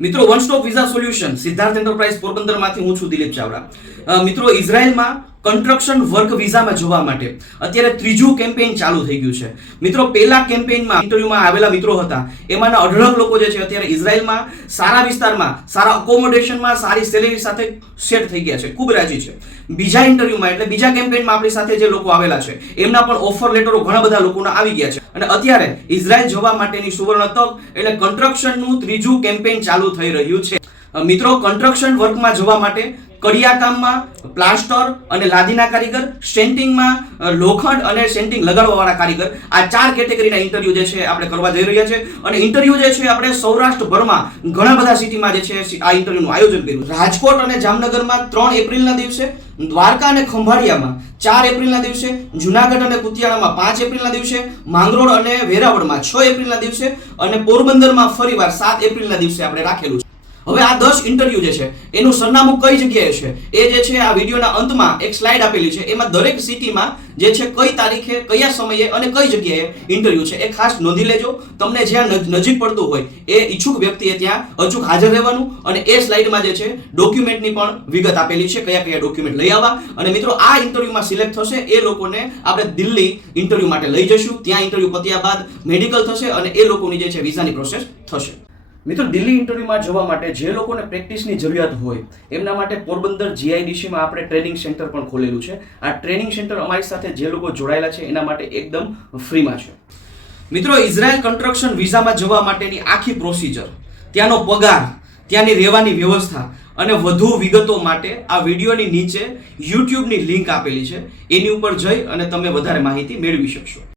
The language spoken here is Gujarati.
મિત્રો one stop visa solution Siddharth Enterprise પોરબંદરમાંથી હું છું દિલીપ ચાવડા। મિત્રો ઇઝરાયલમાં કન્સ્ટ્રક્શન વર્ક વિઝામાં જવા માટે અત્યારે ત્રીજું કેમ્પેઇન ચાલુ થઈ ગયું છે। મિત્રો પહેલા કેમ્પેઇનમાં ઇન્ટરવ્યુમાં આવેલા મિત્રો હતા એમાંના 18 લોકો જે છે અત્યારે ઇઝરાયલમાં સારા વિસ્તારમાં સારા અકોમોડેશનમાં સારી સેલેરી સાથે સેટ થઈ ગયા છે, ખૂબ રાજી છે। બીજા ઇન્ટરવ્યુમાં એટલે બીજા કેમ્પેઇનમાં આપણી સાથે જે લોકો આવેલા છે એમના પણ ઓફર લેટરો ઘણા બધા લોકોના આવી ગયા છે અને અત્યારે ઇઝરાયલ જવા માટેની સુવર્ણ તક એટલે કન્સ્ટ્રક્શનનું ત્રીજું કેમ્પેઇન ચાલુ થઈ રહ્યું છે। મિત્રો કન્સ્ટ્રક્શન વર્કમાં જવા માટે કડિયાકામમાં પ્લાસ્ટર અને લાદીના કારીગર, સેન્ટિંગમાં લોખંડ અને સેન્ટિંગ લગાડવાવાળા કારીગર, આ 4 કેટેગરીના ઇન્ટરવ્યુ જે છે આપણે કરવા જઈ રહ્યા છે અને ઇન્ટરવ્યુ જે છે આપણે સૌરાષ્ટ્રભરમાં ઘણા બધા સિટીમાં જે છે આ ઇન્ટરવ્યુનું આયોજન કર્યું। રાજકોટ અને જામનગરમાં 3 એપ્રિલના દિવસે, દ્વારકા અને ખંભાળિયામાં 4 એપ્રિલના દિવસે, જુનાગઢ અને કુતિયાણામાં 5 એપ્રિલના દિવસે, માંગરોળ અને વેરાવળમાં 6 એપ્રિલના દિવસે અને પોરબંદરમાં ફરીવાર 7 એપ્રિલના દિવસે આપણે રાખેલું છે। હવે આ 10 ઇન્ટરવ્યુ જે છે એનું સરનામું કઈ જગ્યાએ છે એ જે છે આ વિડીયોના અંતમાં એક સ્લાઇડ આપેલી છે, એમાં દરેક સિટીમાં જે છે કઈ તારીખે, કયા સમયે અને કઈ જગ્યાએ ઇન્ટરવ્યુ છે એ ખાસ નોંધી લેજો। તમને જ્યાં નજીક પડતું હોય એ ઈચ્છુક વ્યક્તિએ ત્યાં અચૂક હાજર રહેવાનું અને એ સ્લાઇડમાં જે છે ડોક્યુમેન્ટની પણ વિગત આપેલી છે, કયા કયા ડોક્યુમેન્ટ લઈ આવવા। અને મિત્રો આ ઇન્ટરવ્યુમાં સિલેક્ટ થશે એ લોકોને આપણે દિલ્હી ઇન્ટરવ્યુ માટે લઈ જઈશું, ત્યાં ઇન્ટરવ્યુ પત્યા બાદ મેડિકલ થશે અને એ લોકોની જે છે વિઝાની પ્રોસેસ થશે। મિત્રો દિલ્હી ઇન્ટરવ્યુમાં જવા માટે જે લોકોને પ્રેક્ટિસની જરૂરિયાત હોય એમના માટે પોરબંદર જીઆઈડીસીમાં આપણે ટ્રેનિંગ સેન્ટર પણ ખોલેલું છે। આ ટ્રેનિંગ સેન્ટર અમારી સાથે જે લોકો જોડાયેલા છે એના માટે એકદમ ફ્રીમાં છે। મિત્રો ઇઝરાયલ કન્સ્ટ્રક્શન વિઝામાં જવા માટેની આખી પ્રોસિજર, ત્યાંનો પગાર, ત્યાંની રહેવાની વ્યવસ્થા અને વધુ વિગતો માટે આ વિડીયોની નીચે યુટ્યુબની લિંક આપેલી છે, એની ઉપર જઈ અને તમે વધારે માહિતી મેળવી શકશો।